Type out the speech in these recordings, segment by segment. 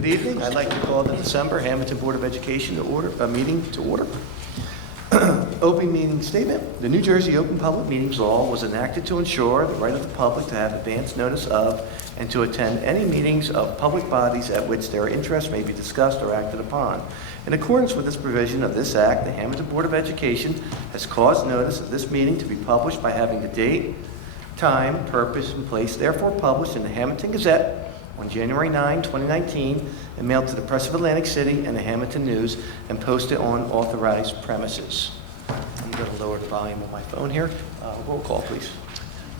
Good evening. I'd like to call the December Hammonton Board of Education meeting to order. Open meeting statement. The New Jersey Open Public Meetings Law was enacted to ensure the right of the public to have advance notice of and to attend any meetings of public bodies at which their interests may be discussed or acted upon. In accordance with this provision of this Act, the Hammonton Board of Education has caused notice of this meeting to be published by having the date, time, purpose, and place therefore published in the Hammonton Gazette on January 9, 2019, and mailed to the Press of Atlantic City and the Hammonton News, and posted on authorized premises. I'm going to lower the volume of my phone here. Roll call, please.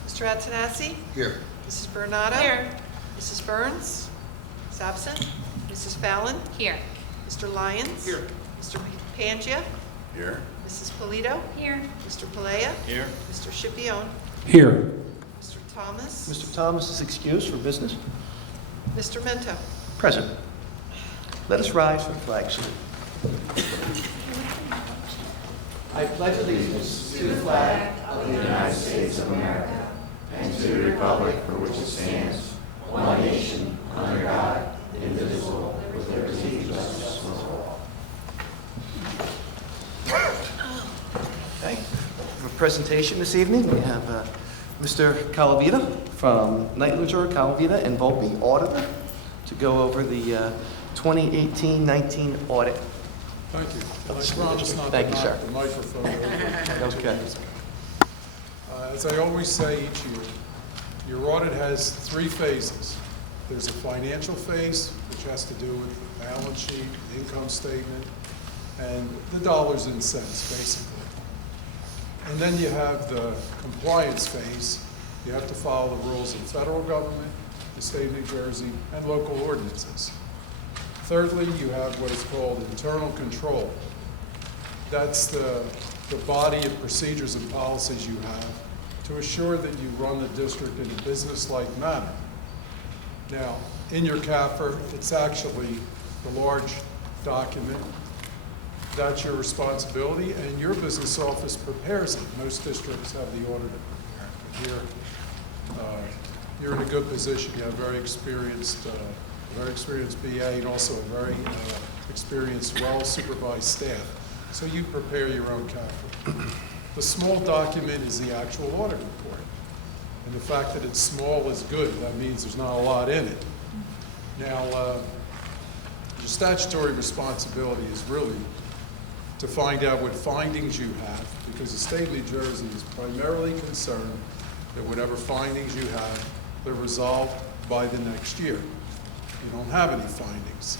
Mr. Antonassi? Here. Mrs. Bernardo? Here. Mrs. Burns? Is absent. Mrs. Fallon? Here. Mr. Lyons? Here. Mr. Pangia? Here. Mrs. Polito? Here. Mr. Palea? Here. Mr. Scipione? Here. Mr. Thomas? Mr. Thomas is excused for business. Mr. Mento? Present. Let us rise for the flag salute. I pledge allegiance to the flag of the United States of America and to the republic for which it stands, one nation, under God, indivisible, with liberty and justice for all. Okay. For presentation this evening, we have Mr. Calavita from Knightluger, Calavita and Volpe, auditor, to go over the 2018-19 audit. Thank you. Let's- I promise not Thank to you, sir. knock the microphone over. Okay. As I always say each year, your audit has three phases. There's a financial phase, which has to do with the balance sheet, the income statement, and the dollars and cents, basically. And then you have the compliance phase. You have to follow the rules of the federal government, the state of New Jersey, and local ordinances. Thirdly, you have what is called internal control. That's the body of procedures and policies you have to assure that you run the district in a business-like manner. Now, in your CAFR, it's actually the large document. That's your responsibility, and your business office prepares it. Most districts have the auditor prepare it. But you're in a good position. You have very experienced BA and also a very experienced, well-supervised staff. So you prepare your own CAFR. The small document is the actual audit report. And the fact that it's small is good. That means there's not a lot in it. Now, your statutory responsibility is really to find out what findings you have, because the state of New Jersey is primarily concerned that whatever findings you have, they're resolved by the next year. You don't have any findings.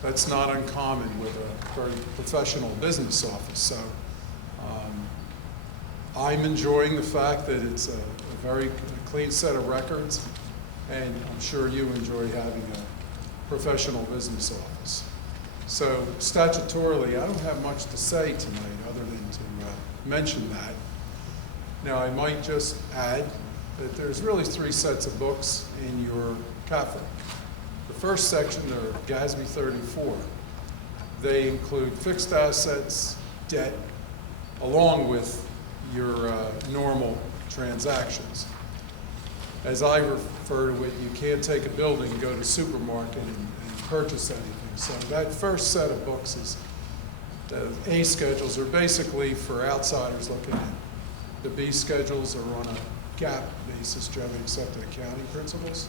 That's not uncommon with a very professional business office. So I'm enjoying the fact that it's a very clean set of records, and I'm sure you enjoy having a professional business office. So statutorily, I don't have much to say tonight other than to mention that. Now, I might just add that there's really three sets of books in your CAFR. The first section, they're GASB 34. They include fixed assets, debt, along with your normal transactions. As I refer to it, you can't take a building and go to the supermarket and purchase anything. So that first set of books is the A schedules are basically for outsiders looking in. The B schedules are on a GAAP basis, generally accepted accounting principles.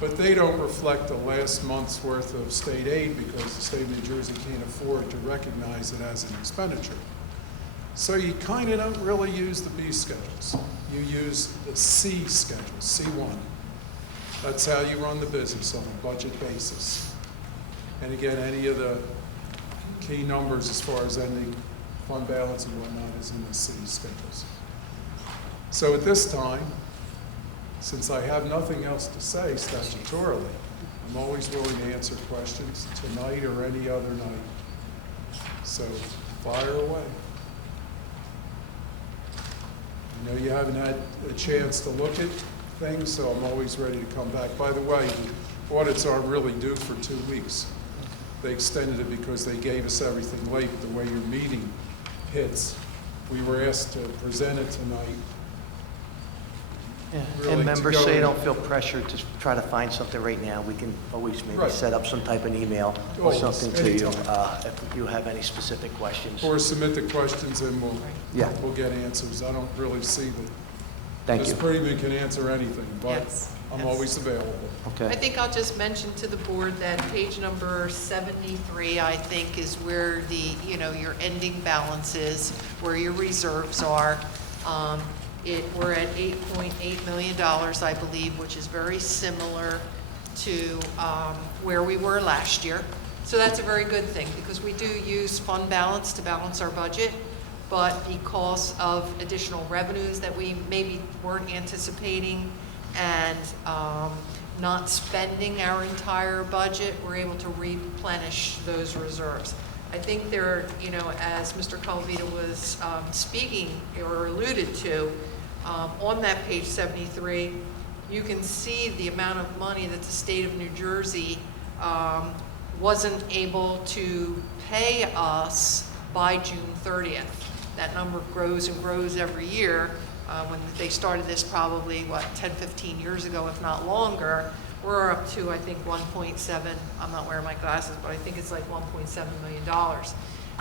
But they don't reflect the last month's worth of state aid because the state of New Jersey can't afford to recognize it as an expenditure. So you kind of don't really use the B schedules. You use the C schedules, C1. That's how you run the business on a budget basis. And again, any of the key numbers as far as ending fund balance and whatnot is in the C schedules. So at this time, since I have nothing else to say statutorily, I'm always willing to answer questions tonight or any other night. So fire away. I know you haven't had a chance to look at things, so I'm always ready to come back. By the way, the audits aren't really due for 2 weeks. They extended it because they gave us everything late, the way your meeting hits. We were asked to present it tonight Yeah, really and to members go say in. don't feel pressured to try to find something right now. We can always maybe Right. set up some type of email or Always, something to you anytime. if you have any specific questions. Or submit the questions and Yeah, we'll get answers. I don't really see that thank Ms. you. Freeman can answer anything, but Yes, I'm yes. always available. I Okay, think I'll just mention to the board that page number 73, I think, is where the, your ending balance is, where your reserves are. We're at $8.8 million, I believe, which is very similar to where we were last year. So that's a very good thing, because we do use fund balance to balance our budget, but because of additional revenues that we maybe weren't anticipating and not spending our entire budget, we're able to replenish those reserves. I think there, as Mr. Calavita was speaking or alluded to, on that page 73, you can see the amount of money that the state of New Jersey wasn't able to pay us by June 30th. That number grows and grows every year. When they started this probably, 10, 15 years ago, if not longer, we're up to, I think, 1.7, I'm not wearing my glasses, but I think it's like $1.7 million.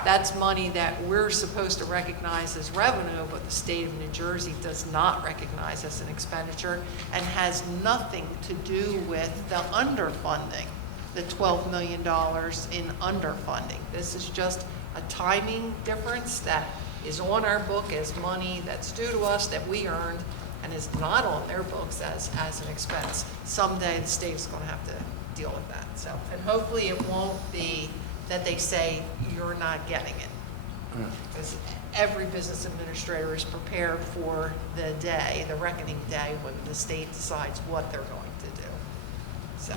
That's money that we're supposed to recognize as revenue, but the state of New Jersey does not recognize as an expenditure and has nothing to do with the underfunding, the $12 million in underfunding. This is just a timing difference that is on our book as money that's due to us that we earned and is not on their books as an expense. Someday the state's going to have to deal with that. So, and hopefully it won't be that they say you're not getting it. Because every business administrator is prepared for the day, the reckoning day, when the state decides what they're going to do. So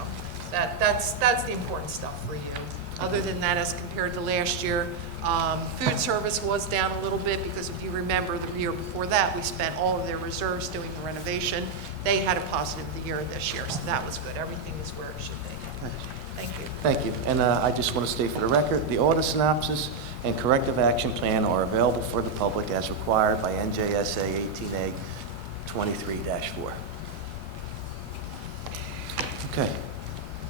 that's the important stuff for you. Other than that, as compared to last year, food service was down a little bit because if you remember the year before that, we spent all of their reserves doing the renovation. They had a positive year this year, so that was good. Everything is where it should be. Thank you. thank you. And I just want to state for the record, the audit synopsis and corrective action plan are available for the public as required by NJSA 18A 23-4. Okay.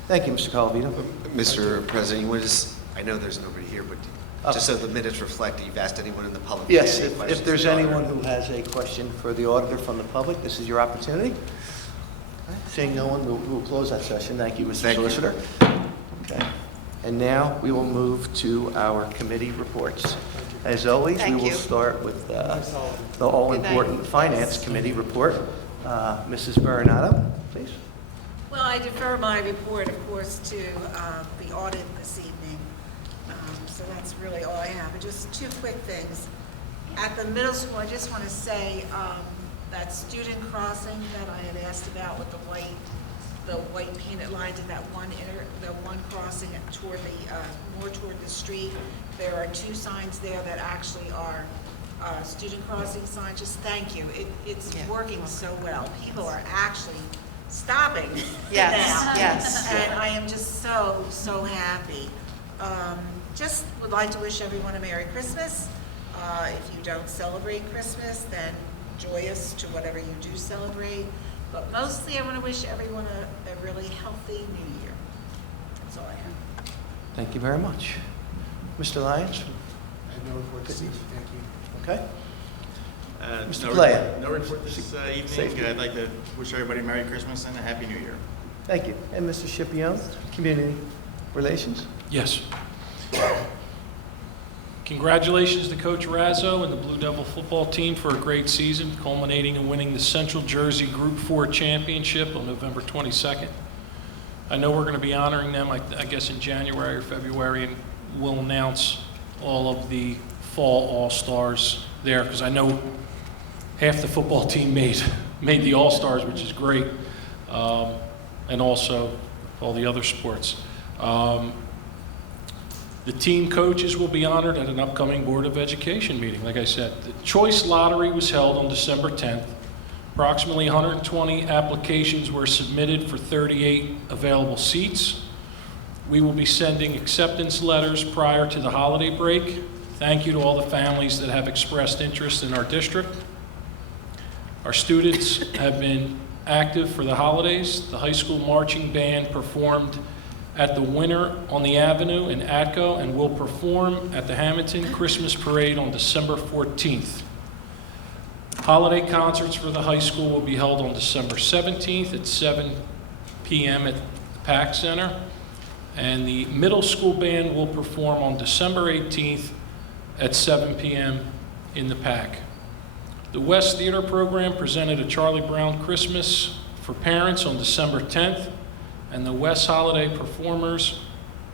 Thank you, Mr. Calavito. Mr. President, you want to just, I know there's nobody here, but just so the minutes reflect that you've asked anyone in the public. Yes, any if questions there's of the anyone auditor. who has a question for the auditor from the public, this is your opportunity. Seeing no one, we'll close that session. Thank you, Mr. Thank you. Solicitor. Okay. And now we will move to our committee reports. As always, we Thank will you. start with the all-important Finance Committee report. Mrs. Vernado, please. Well, I defer my report, of course, to the audit this evening. So that's really all I have. And just two quick things. At the middle school, I just want to say that student crossing that I had asked about with the white painted lines in that one crossing toward more toward the street. There are two signs there that actually are student crossing signs. Just thank you. It's Yeah. working so well. People are actually stopping Yes, now. yes. And I am just so happy. Just would like to wish everyone a Merry Christmas. If you don't celebrate Christmas, then joyous to whatever you do celebrate. But mostly I want to wish everyone a really healthy new year. That's all I have. Thank you very much. Mr. Lyons? I have no report this evening, thank you. Okay. Mr. No Playa. report- No report this evening. Safety. I'd like to wish everybody Merry Christmas and a Happy New Year. Thank you. And Mr. Scipione, Community Relations? Yes. Congratulations to Coach Razzo and the Blue Devil football team for a great season, culminating in winning the Central Jersey Group 4 Championship on November 22nd. I know we're going to be honoring them, I guess, in January or February, and we'll announce all of the fall All-Stars there, because I know half the football team made the All-Stars, which is great, and also all the other sports. The team coaches will be honored at an upcoming Board of Education meeting. Like I said, the choice lottery was held on December 10th. Approximately 120 applications were submitted for 38 available seats. We will be sending acceptance letters prior to the holiday break. Thank you to all the families that have expressed interest in our district. Our students have been active for the holidays. The high school marching band performed at the Winter on the Avenue in Atco and will perform at the Hammonton Christmas Parade on December 14th. Holiday concerts for the high school will be held on December 17th at 7 p.m. at the PAC Center. And the middle school band will perform on December 18th at 7 p.m. in the PAC. The West Theater program presented a Charlie Brown Christmas for parents on December 10th, and the West Holiday Performers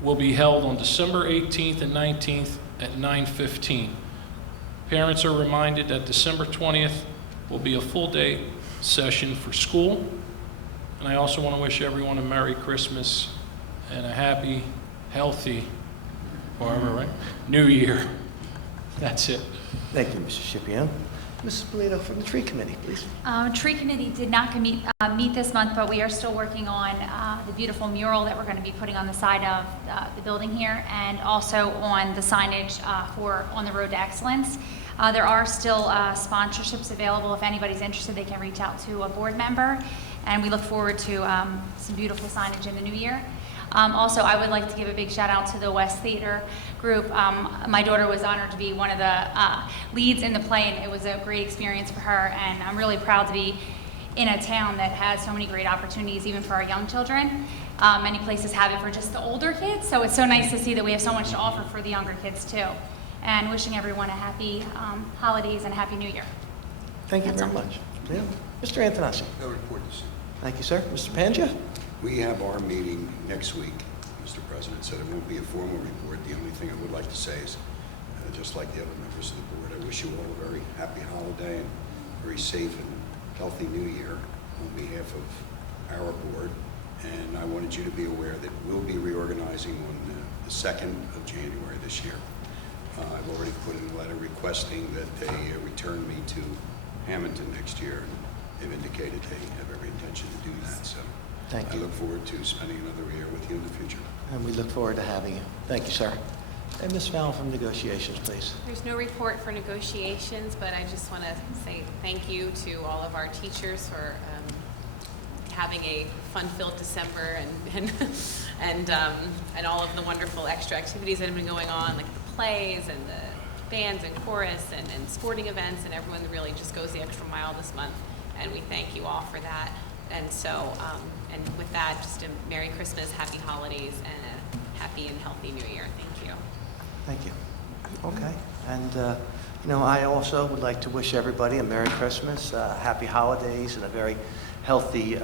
will be held on December 18th and 19th at 9:15. Parents are reminded that December 20th will be a full-day session for school. And I also want to wish everyone a Merry Christmas and a happy, healthy, Barbara, right? New Year. That's it. Thank you, Mr. Scipione. Mrs. Polito from the Tree Committee, please. Tree Committee did not meet this month, but we are still working on the beautiful mural that we're going to be putting on the side of the building here, and also on the signage for On the Road to Excellence. There are still sponsorships available. If anybody's interested, they can reach out to a board member, and we look forward to some beautiful signage in the new year. Also, I would like to give a big shout out to the West Theater group. My daughter was honored to be one of the leads in the play, and it was a great experience for her, and I'm really proud to be in a town that has so many great opportunities, even for our young children. Many places have it for just the older kids, so it's so nice to see that we have so much to offer for the younger kids too. And wishing everyone a happy holidays and a happy new year. Thank you That's very all. much. Yeah. Mr. Antonacci. No report this evening. Thank you, sir. Mr. Pangia? We have our meeting next week, Mr. President, so there won't be a formal report. The only thing I would like to say is, just like the other members of the board, I wish you all a very happy holiday and very safe and healthy new year on behalf of our board. And I wanted you to be aware that we'll be reorganizing on the 2nd of January this year. I've already put in a letter requesting that they return me to Hammonton next year, and they've indicated they have every intention to do that. So Thank I you. look forward to spending another year with you in the future. And we look forward to having you. Thank you, sir. And Ms. Fallon from negotiations, please. There's no report for negotiations, but I just want to say thank you to all of our teachers for having a fun-filled December and all of the wonderful extra activities that have been going on, like the plays and the bands and chorus and sporting events, and everyone that really just goes the extra mile this month. And we thank you all for that. And so, and with that, just a Merry Christmas, Happy Holidays, and a happy and healthy New Year. Thank you. Thank you. Okay. And, I also would like to wish everybody a Merry Christmas, Happy Holidays, and a very healthy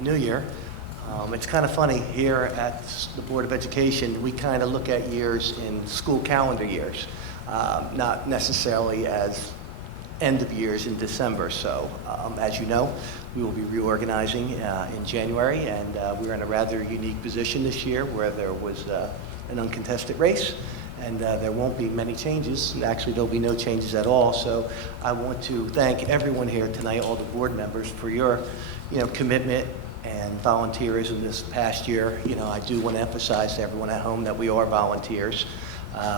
New Year. It's kind of funny, here at the Board of Education, we kind of look at years in school calendar years, not necessarily as end of years in December. So, as you know, we will be reorganizing in January, and we're in a rather unique position this year where there was an uncontested race, and there won't be many changes. Actually, there'll be no changes at all. So I want to thank everyone here tonight, all the board members, for your commitment and volunteerism this past year. I do want to emphasize to everyone at home that we are volunteers.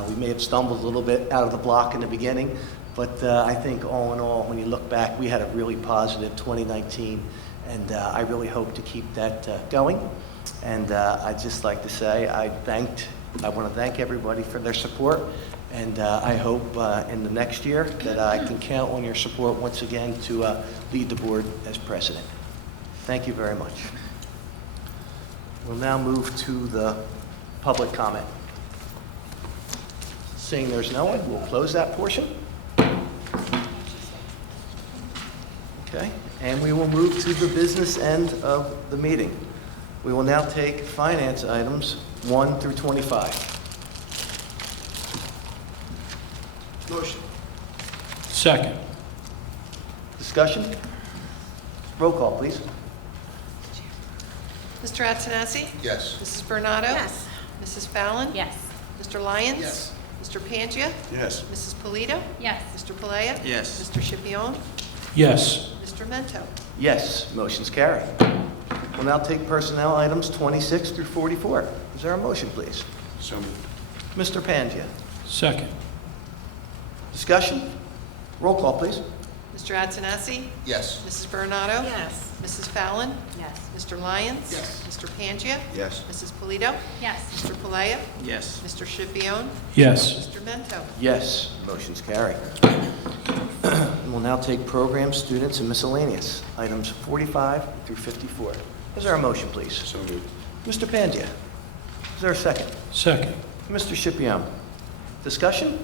We may have stumbled a little bit out of the block in the beginning, but I think all in all, when you look back, we had a really positive 2019, and I really hope to keep that going. And I'd just like to say I want to thank everybody for their support, and I hope in the next year that I can count on your support once again to lead the board as president. Thank you very much. We'll now move to the public comment. Seeing there's no one, we'll close that portion. Okay, and we will move to the business end of the meeting. We will now take finance items 1 through 25. Motion. Second. Discussion? Roll call, please. Mr. Antonacci? Yes. Mrs. Bernardo? Yes. Mrs. Fallon? Yes. Mr. Lyons? Yes. Mr. Pangia? Yes. Mrs. Polito? Yes. Mr. Palea? Yes. Mr. Scipione? Yes. Mr. Mento? Yes, motion's carried. We'll now take personnel items 26 through 44. Is there a motion, please? So moved. Mr. Pangia. Second. Discussion? Roll call, please. Mr. Antonassi? Yes. Mrs. Bernardo? Yes. Mrs. Fallon? Yes. Mr. Lyons? Yes. Mr. Pangia? Yes. Mrs. Polito? Yes. Mr. Palea? Yes. Mr. Schipion? Yes. Mr. Mento? Yes, motion's carried. We'll now take program, students, and miscellaneous, items 45 through 54. Is there a motion, please? So moved. Mr. Pandia? Is there a second? Second. Mr. Schipion? Discussion?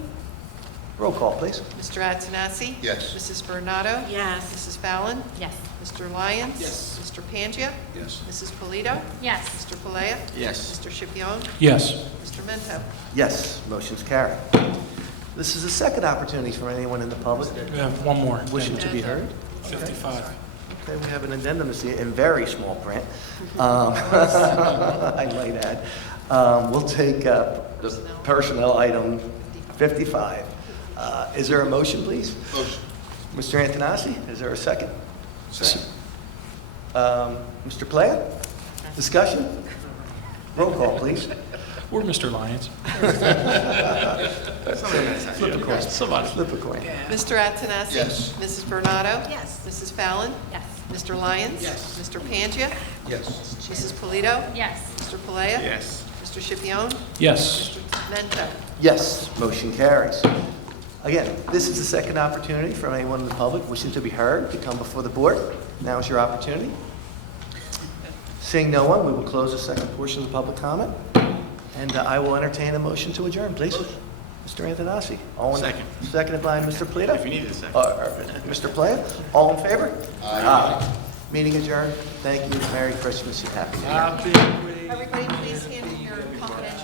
Roll call, please. Mr. Antonassi? Yes. Mrs. Bernardo? Yes. Mrs. Fallon? Yes. Mr. Lyons? Yes. Mr. Pangia? Yes. Mrs. Polito? Yes. Mr. Palea? Yes. Mr. Schipion? Yes. Mr. Mento? Yes, motion's carried. This is a second opportunity for anyone in the public We have one more. wishing to be heard. 55. Okay, we have an addendum to see in very small print. I might add. We'll take the personnel item 55. Is there a motion, please? Motion. Mr. Antonassi, is there a second? Second. Mr. Playa? Discussion? Roll call, please. Or Mr. Lyons. Flip a coin. Somebody. Flip a coin. Mr. Antonassi? Yes. Mrs. Bernardo? Yes. Mrs. Fallon? Yes. Mr. Lyons? Yes. Mr. Pangia? Yes. Mrs. Polito? Yes. Mr. Palea? Yes. Mr. Schipion? Yes. Mr. Mento? Yes, motion carries. Again, this is the second opportunity for anyone in the public wishing to be heard to come before the board. Now is your opportunity. Seeing no one, we will close the second portion of the public comment, and I will entertain a motion to adjourn, please. Mr. Antonassi. Second. Seconded by Mr. Polito. If you need a second. Mr. Playa, all in favor? Aye. Meeting adjourned. Thank you. Merry Christmas and Happy New Year. Everybody, please hand in your confidential